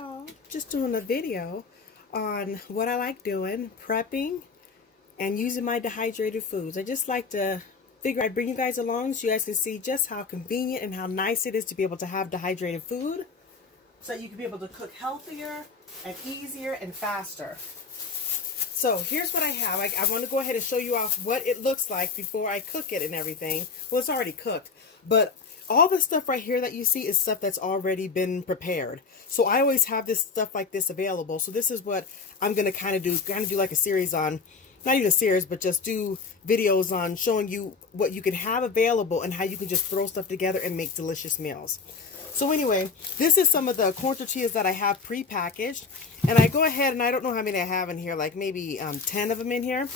y'all, just doing a video on what I like doing, prepping and using my dehydrated foods. I just like to figure I'd bring you guys along so you guys can see just how convenient and how nice it is to be able to have dehydrated food so that you can be able to cook healthier and easier and faster. So here's what I have. I want to go ahead and show you off what it looks like before I cook it and everything. Well, it's already cooked, but all the stuff right here that you see is stuff that's already been prepared. So I always have this stuff like this available. So this is what I'm going to kind of do like a series on, not even a series, but just do videos on showing you what you can have available and how you can just throw stuff together and make delicious meals. So anyway, this is some of the corn tortillas that I have pre-packaged. And I go ahead and I don't know how many I have in here, like maybe 10 of them in here.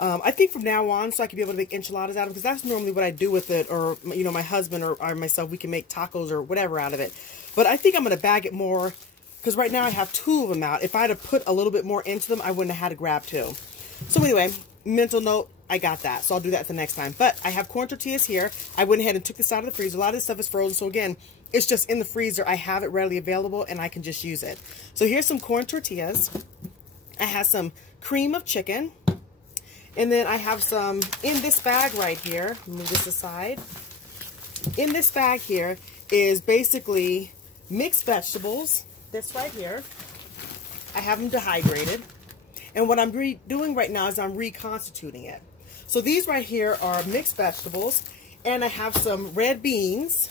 I think from now on, so I can be able to make enchiladas out of them, because that's normally what I do with it, or, you know, my husband or myself, we can make tacos or whatever out of it. But I think I'm going to bag it more, because right now I have 2 of them out. If I had to put a little bit more into them, I wouldn't have had to grab 2. So anyway, mental note, I got that. So I'll do that the next time. But I have corn tortillas here. I went ahead and took this out of the freezer. A lot of this stuff is frozen. So again, it's just in the freezer. I have it readily available and I can just use it. So here's some corn tortillas. I have some cream of chicken. And then I have some in this bag right here. Move this aside. In this bag here is basically mixed vegetables. This right here. I have them dehydrated. And what I'm doing right now is I'm reconstituting it. So these right here are mixed vegetables. And I have some red beans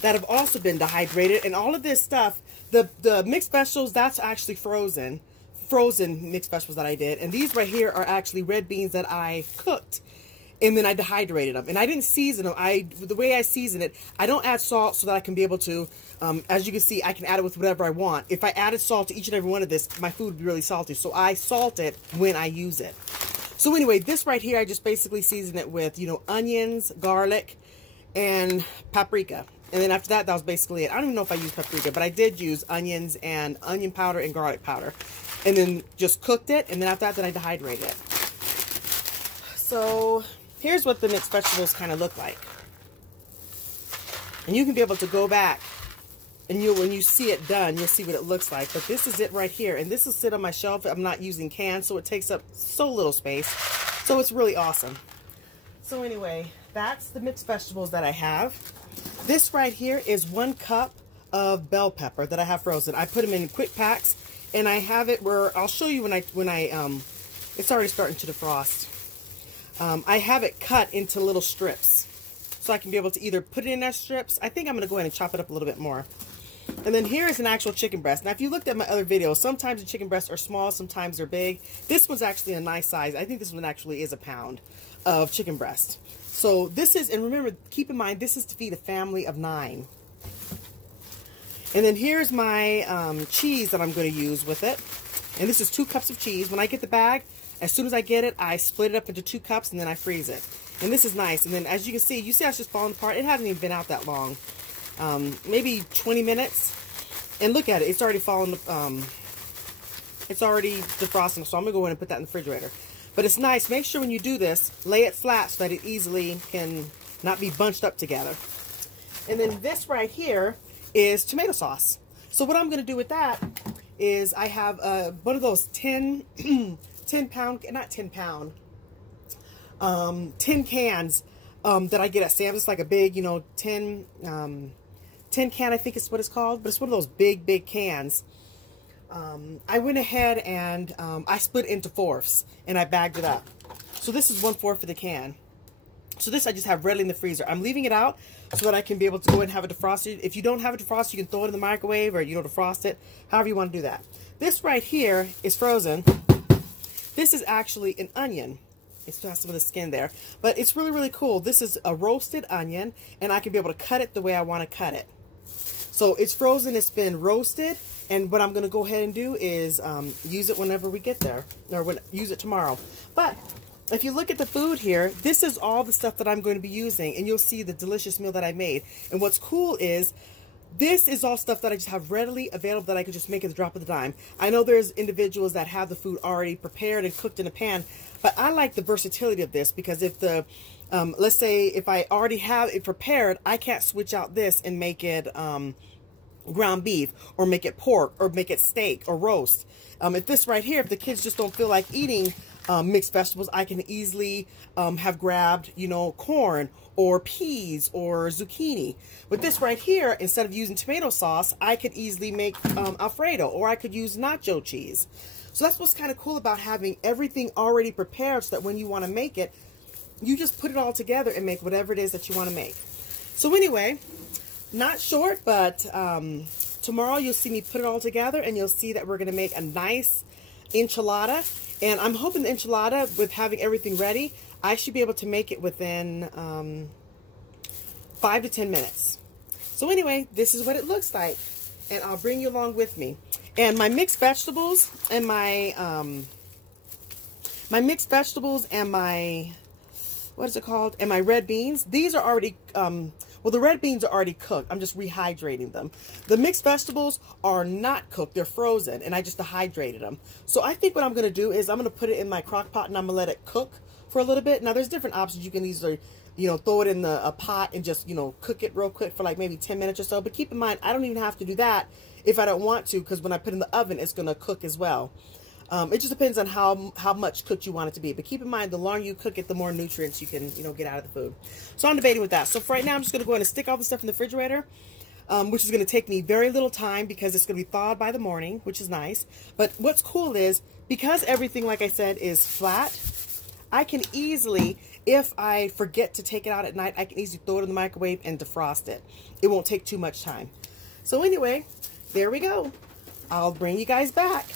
that have also been dehydrated. And all of this stuff, the mixed vegetables, that's actually frozen mixed vegetables that I did. And these right here are actually red beans that I cooked. And then I dehydrated them. And I didn't season them. The way I season it, I don't add salt so that I can be able to, as you can see, I can add it with whatever I want. If I added salt to each and every one of this, my food would be really salty. So I salt it when I use it. So anyway, this right here, I just basically season it with, you know, onions, garlic, and paprika. And then after that, that was basically it. I don't even know if I used paprika, but I did use onions and onion powder and garlic powder. And then just cooked it, and then after that, then I dehydrated it. So here's what the mixed vegetables kind of look like. And you can be able to go back, and when you see it done, you'll see what it looks like. But this is it right here, and this will sit on my shelf. I'm not using cans, so it takes up so little space. So it's really awesome. So anyway, that's the mixed vegetables that I have. This right here is 1 cup of bell pepper that I have frozen. I put them in quick packs. And I have it where, I'll show you when it's already starting to defrost. I have it cut into little strips. So I can be able to either put it in as strips. I think I'm going to go ahead and chop it up a little bit more. And then here is an actual chicken breast. Now if you looked at my other videos, sometimes the chicken breasts are small, sometimes they're big. This one's actually a nice size. I think this one actually is a pound of chicken breast. So this is, and remember, keep in mind, this is to feed a family of 9. And then here's my cheese that I'm going to use with it. And this is 2 cups of cheese. When I get the bag, as soon as I get it, I split it up into 2 cups and then I freeze it. And this is nice. And then as you can see how it's just falling apart. It hasn't even been out that long. Maybe 20 minutes. And look at it. It's already fallen. It's already defrosting. So I'm going to go in and put that in the refrigerator. But it's nice. Make sure when you do this, lay it flat so that it easily can not be bunched up together. And then this right here is tomato sauce. So what I'm going to do with that is I have one of those 10 pound, not 10 pound, 10 cans that I get at Sam's. It's like a big, you know, 10 can, I think is what it's called, but it's one of those big cans. I went ahead and I split into 4ths and I bagged it up. So this is 1/4 of the can. So this I just have readily in the freezer. I'm leaving it out so that I can be able to go and have it defrosted. If you don't have it defrosted, you can throw it in the microwave or, you know, defrost it. However you want to do that. This right here is frozen. This is actually an onion. It's got some of the skin there. But it's really cool. This is a roasted onion, and I can be able to cut it the way I want to cut it. So it's frozen. It's been roasted. And what I'm going to go ahead and do is use it whenever we get there. Or use it tomorrow. But if you look at the food here, this is all the stuff that I'm going to be using, and you'll see the delicious meal that I made. And what's cool is this is all stuff that I just have readily available that I can just make at the drop of the dime. I know there's individuals that have the food already prepared and cooked in a pan, but I like the versatility of this because if the, let's say if I already have it prepared, I can't switch out this and make it ground beef, or make it pork, or make it steak or roast. If this right here, if the kids just don't feel like eating mixed vegetables, I can easily have grabbed, you know, corn or peas or zucchini. With this right here, instead of using tomato sauce, I could easily make Alfredo, or I could use nacho cheese. So that's what's kind of cool about having everything already prepared, so that when you want to make it, you just put it all together and make whatever it is that you want to make. So anyway, not short, but tomorrow you'll see me put it all together, and you'll see that we're going to make a nice enchilada. And I'm hoping the enchilada, with having everything ready, I should be able to make it within 5 to 10 minutes. So anyway, this is what it looks like, and I'll bring you along with me. And my mixed vegetables and my what is it called? And my red beans. These are already well, the red beans are already cooked. I'm just rehydrating them. The mixed vegetables are not cooked. They're frozen, and I just dehydrated them. So I think what I'm going to do is I'm going to put it in my crock pot, and I'm going to let it cook for a little bit. Now, there's different options. You can easily, you know, throw it in a pot and just, you know, cook it real quick for like maybe 10 minutes or so. But keep in mind, I don't even have to do that if I don't want to, because when I put it in the oven, it's going to cook as well. It just depends on how much cooked you want it to be. But keep in mind, the longer you cook it, the more nutrients you can, you know, get out of the food. So I'm debating with that. So for right now, I'm just going to go ahead and stick all the stuff in the refrigerator, which is going to take me very little time, because it's going to be thawed by the morning, which is nice. But what's cool is, because everything, like I said, is flat, I can easily, if I forget to take it out at night, I can easily throw it in the microwave and defrost it. It won't take too much time. So anyway, there we go. I'll bring you guys back.